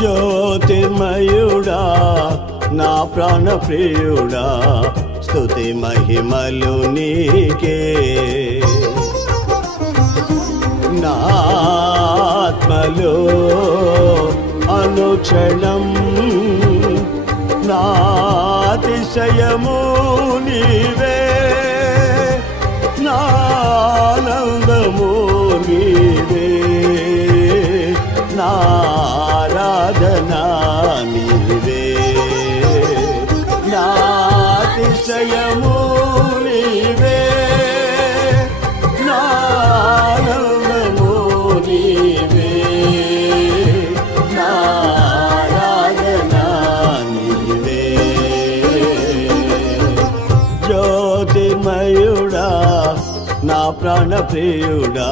జ్యోతిర్మయుడా నా ప్రాణప్రియుడా స్తుతి మహిమలు నీకే. నా ఆత్మలో అనుక్షణం నాతిశయము నీవే. నానందము నీవే. నా నారాధనా నీవే నాతిశయము నీవే. నానందము నీవే. నారాధనా నీవే జ్యోతిర్మయుడా నా ప్రాణ ప్రియుడా